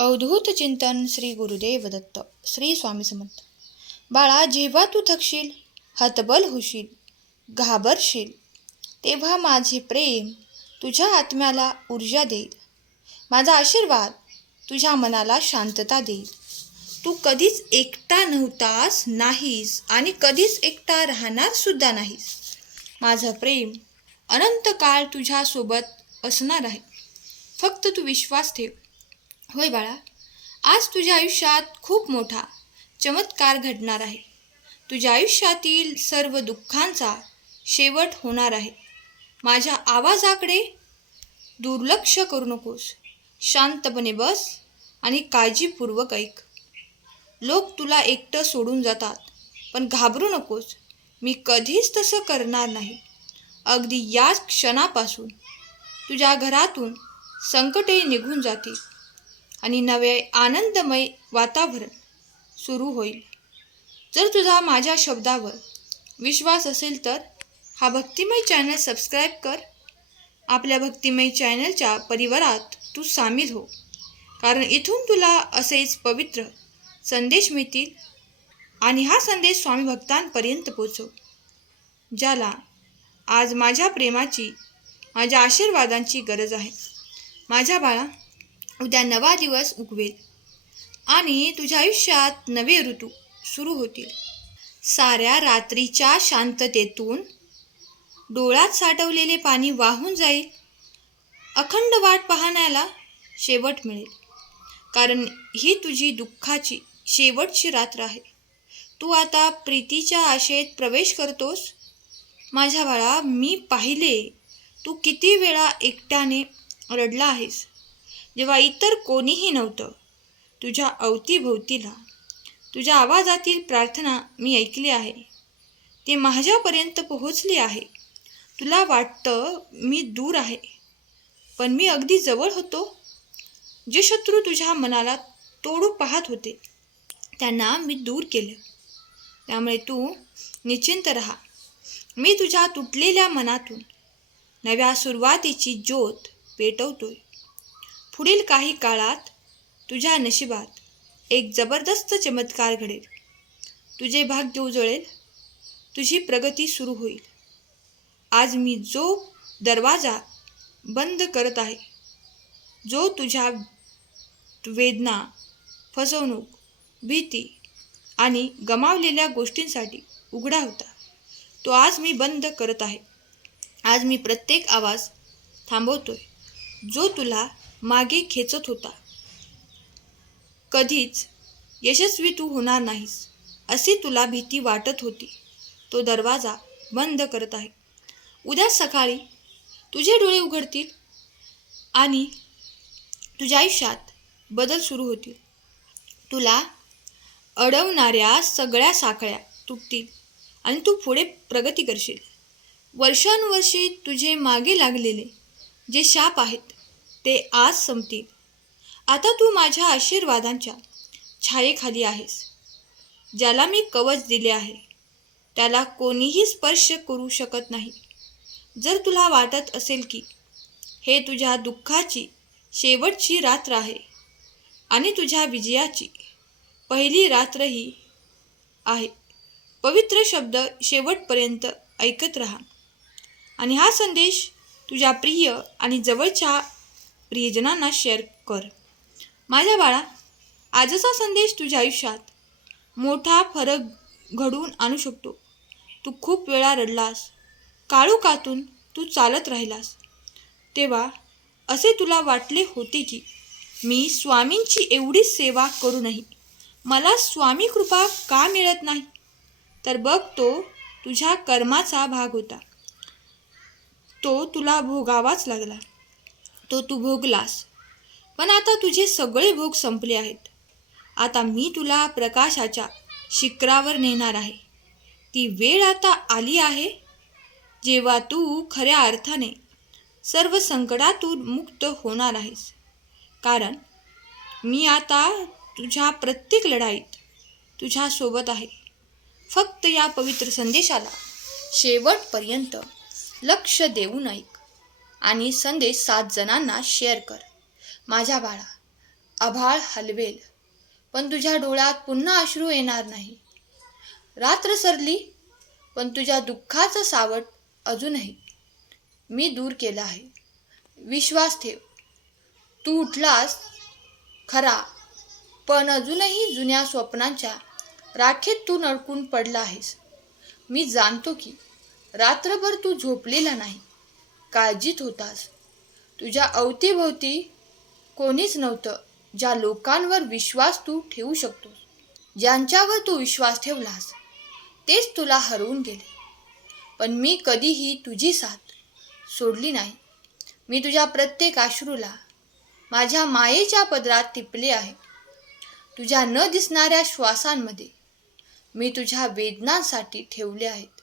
अवधूत चिंतन श्री गुरुदेव दत्त श्री स्वामी समर्थ. बाळा, जेव्हा तू थकशील, हतबल होशील, घाबरशील, तेव्हा माझे प्रेम तुझ्या आत्म्याला ऊर्जा देईल. माझा आशीर्वाद तुझ्या मनाला शांतता देईल. तू कधीच एकटा नव्हतास, नाहीस आणि कधीच एकटा राहणार सुद्धा नाहीस. माझं प्रेम अनंत काळ तुझ्यासोबत असणार आहे. फक्त तू विश्वास ठेव. होय बाळा, आज तुझ्या आयुष्यात खूप मोठा चमत्कार घडणार आहे. तुझ्या आयुष्यातील सर्व दुःखांचा शेवट होणार आहे. माझ्या आवाजाकडे दुर्लक्ष करू नकोस. शांतपणे बस आणि काळजीपूर्वक ऐक. लोक तुला एकटं सोडून जातात, पण घाबरू नकोस. मी कधीच तसं करणार नाही. अगदी याच क्षणापासून तुझ्या घरातून संकटे निघून जातील आणि नवे आनंदमय वातावरण सुरू होईल. जर तुझा माझ्या शब्दावर विश्वास असेल तर हा भक्तिमय चॅनल सबस्क्राईब कर. आपल्या भक्तिमय चॅनलच्या परिवारात तू सामील हो, कारण इथून तुला असेच पवित्र संदेश मिळतील आणि हा संदेश स्वामी भक्तांपर्यंत पोचव, ज्याला आज माझ्या प्रेमाची, माझ्या आशीर्वादांची गरज आहे. माझ्या बाळा, उद्या नवा दिवस उगवेल आणि तुझ्या आयुष्यात नवे ऋतू सुरू होतील. साऱ्या रात्रीच्या शांततेतून डोळ्यात साठवलेले पाणी वाहून जाईल. अखंड वाट पाहण्याला शेवट मिळेल, कारण ही तुझी दुःखाची शेवटची रात्र आहे. तू आता प्रीतीच्या आशेत प्रवेश करतोस. माझ्या बाळा, मी पाहिले तू किती वेळा एकट्याने रडला आहेस, जेव्हा इतर कोणीही नव्हतं. तुझ्या अवतीभोवतीला तुझ्या आवाजातील प्रार्थना मी ऐकली आहे. ती माझ्यापर्यंत पोहोचली आहे. तुला वाटतं मी दूर आहे, पण मी अगदी जवळ होतो. जे शत्रू तुझ्या मनाला तोडू पाहत होते, त्यांना मी दूर केलं. त्यामुळे तू निश्चिंत राहा. मी तुझ्या तुटलेल्या मनातून नव्या सुरुवातीची ज्योत पेटवतोय. पुढील काही काळात तुझ्या नशिबात एक जबरदस्त चमत्कार घडेल. तुझे भाग्य उजळेल. तुझी प्रगती सुरू होईल. आज मी जो दरवाजा बंद करत आहे, जो तुझ्या वेदना, फसवणूक, भीती आणि गमावलेल्या गोष्टींसाठी उघडा होता, तो आज मी बंद करत आहे. आज मी प्रत्येक आवाज थांबवतोय, जो तुला मागे खेचत होता. कधीच यशस्वी तू होणार नाहीस अशी तुला भीती वाटत होती, तो दरवाजा बंद करत आहे. उद्या सकाळी तुझे डोळे उघडतील आणि तुझ्या आयुष्यात बदल सुरू होतील. तुला अडवणाऱ्या सगळ्या साखळ्या तुटतील आणि तू पुढे प्रगती करशील. वर्षानुवर्षे तुझे मागे लागलेले जे शाप आहेत, ते आज संपतील. आता तू माझ्या आशीर्वादांच्या छायेखाली आहेस. ज्याला मी कवच दिले आहे, त्याला कोणीही स्पर्श करू शकत नाही. जर तुला वाटत असेल की हे तुझ्या दुःखाची शेवटची रात्र आहे आणि तुझ्या विजयाची पहिली रात्रही आहे, पवित्र शब्द शेवटपर्यंत ऐकत राहा आणि हा संदेश तुझ्या प्रिय आणि जवळच्या प्रियजनांना शेअर कर. माझ्या बाळा, आजचा संदेश तुझ्या आयुष्यात मोठा फरक घडवून आणू शकतो. तू खूप वेळा रडलास, काळोखातून तू चालत राहिलास, तेव्हा असे तुला वाटले होते की मी स्वामींची एवढी सेवा करूनही मला स्वामी कृपा का मिळत नाही. तर बघ, तो तुझ्या कर्माचा भाग होता. तो तुला भोगावाच लागला. तो तू भोगलास, पण आता तुझे सगळे भोग संपले आहेत. आता मी तुला प्रकाशाच्या शिखरावर नेणार आहे. ती वेळ आता आली आहे जेव्हा तू खऱ्या अर्थाने सर्व संकटातून मुक्त होणार आहेस, कारण मी आता तुझ्या प्रत्येक लढाईत तुझ्यासोबत आहे. फक्त या पवित्र संदेशाला शेवटपर्यंत लक्ष देऊन ऐक आणि संदेश 7 जणांना शेअर कर. माझ्या बाळा, आभाळ हलवेल, पण तुझ्या डोळ्यात पुन्हा अश्रू येणार नाही. रात्र सरली, पण तुझ्या दुःखाचं सावट अजूनही मी दूर केलं आहे. विश्वास ठेव, तू उठलास खरा, पण अजूनही जुन्या स्वप्नांच्या राखेत तू नडकून पडला आहेस. मी जाणतो की रात्रभर तू झोपलेला नाही, काळजीत होतास. तुझ्या अवतीभोवती कोणीच नव्हतं ज्या लोकांवर विश्वास तू ठेवू शकतोस. ज्यांच्यावर तू विश्वास ठेवलास तेच तुला हरवून गेले. पण मी कधीही तुझी साथ सोडली नाही. मी तुझ्या प्रत्येक अश्रूला माझ्या मायेच्या पदरात टिपले आहे. तुझ्या न दिसणाऱ्या श्वासांमध्ये मी तुझ्या वेदनांसाठी ठेवले आहेत.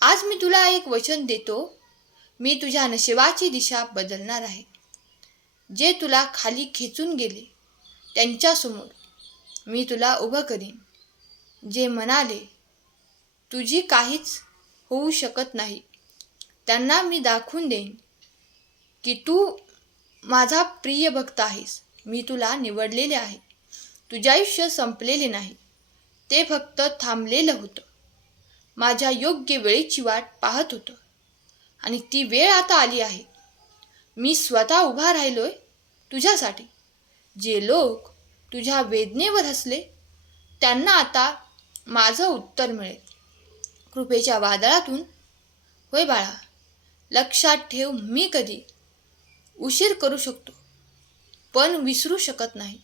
आज मी तुला एक वचन देतो, मी तुझ्या नशिबाची दिशा बदलणार आहे. जे तुला खाली खेचून गेले त्यांच्यासमोर मी तुला उभं करीन. जे म्हणाले तुझी काहीच होऊ शकत नाही, त्यांना मी दाखवून देईन की तू माझा प्रिय भक्त आहेस. मी तुला निवडलेले आहे. तुझे आयुष्य संपलेले नाही, ते फक्त थांबलेलं होतं. माझ्या योग्य वेळेची वाट पाहत होतं आणि ती वेळ आता आली आहे. मी स्वतः उभा राहिलोय तुझ्यासाठी. जे लोक तुझ्या वेदनेवर हसले त्यांना आता माझं उत्तर मिळेल. कृपेच्या वादळातून. होय बाळा, लक्षात ठेव, मी कधी उशीर करू शकतो पण विसरू शकत नाही.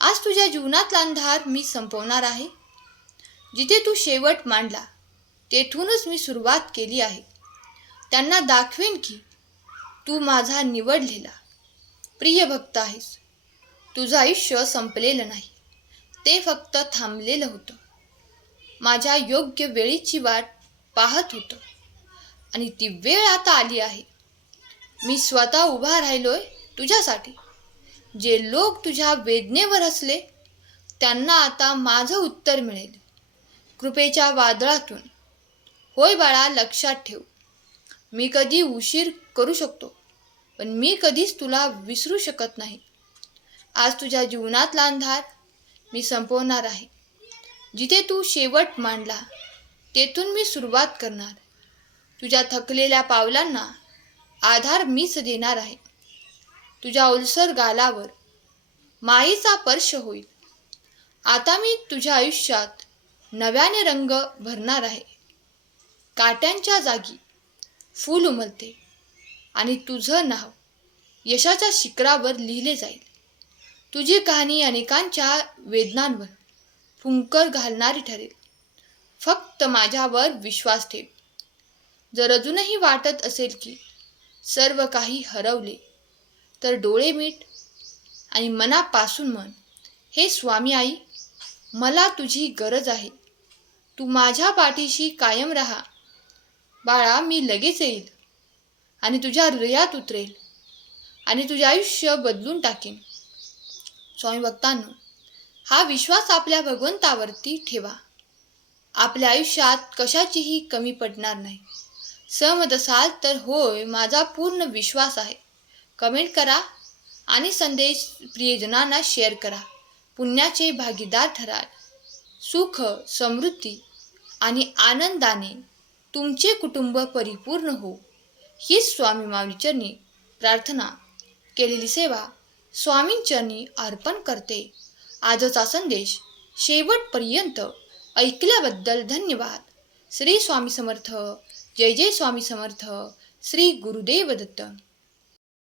आज तुझ्या जीवनातला अंधार मी संपवणार आहे. जिथे तू शेवट मांडला तेथूनच मी सुरुवात केली आहे. त्यांना दाखवेन की तू माझा निवडलेला प्रिय भक्त आहेस. तुझं आयुष्य संपलेलं नाही, ते फक्त थांबलेलं होतं. माझ्या योग्य वेळेची वाट पाहत होतं आणि ती वेळ आता आली आहे. मी स्वतः उभा राहिलोय तुझ्यासाठी. जे लोक तुझ्या वेदनेवर हसले त्यांना आता माझं उत्तर मिळेल. कृपेच्या वादळातून. होय बाळा, लक्षात ठेव, मी कधी उशीर करू शकतो पण मी कधीच तुला विसरू शकत नाही. आज तुझ्या जीवनातला अंधार मी संपवणार आहे. जिथे तू शेवट मांडला तेथून मी सुरुवात करणार. तुझ्या थकलेल्या पावलांना आधार मीच देणार आहे. तुझ्या ओलसर गालावर मायेचा स्पर्श होईल. आता मी तुझ्या आयुष्यात नव्याने रंग भरणार आहे. काट्यांच्या जागी फूल उमलते आणि तुझं नाव यशाच्या शिखरावर लिहिले जाईल. तुझी कहाणी अनेकांच्या वेदनांवर फुंकर घालणारी ठरेल. फक्त माझ्यावर विश्वास ठेव. जर अजूनही वाटत असेल की सर्व काही हरवले, तर डोळे मिट आणि मनापासून म्हण, हे स्वामी आई, मला तुझी गरज आहे. तू माझ्या पाठीशी कायम राहा. बाळा, मी लगेच येईल आणि तुझ्या हृदयात उतरेल आणि तुझे आयुष्य बदलून टाकेन. स्वामी भक्तांनो, हा विश्वास आपल्या भगवंतावरती ठेवा. आपल्या आयुष्यात कशाचीही कमी पडणार नाही. सहमत असाल तर होय, माझा पूर्ण विश्वास आहे कमेंट करा आणि संदेश प्रियजनांना शेअर करा. पुण्याचे भागीदार ठराल. सुख, समृद्धी आणि आनंदाने तुमचे कुटुंब परिपूर्ण हो, हीच स्वामी माऊलीचरणी प्रार्थना. केलेली सेवा स्वामींचरणी अर्पण करते. आजचा संदेश शेवटपर्यंत ऐकल्याबद्दल धन्यवाद. श्री स्वामी समर्थ. जय जय स्वामी समर्थ. श्री गुरुदेव दत्त.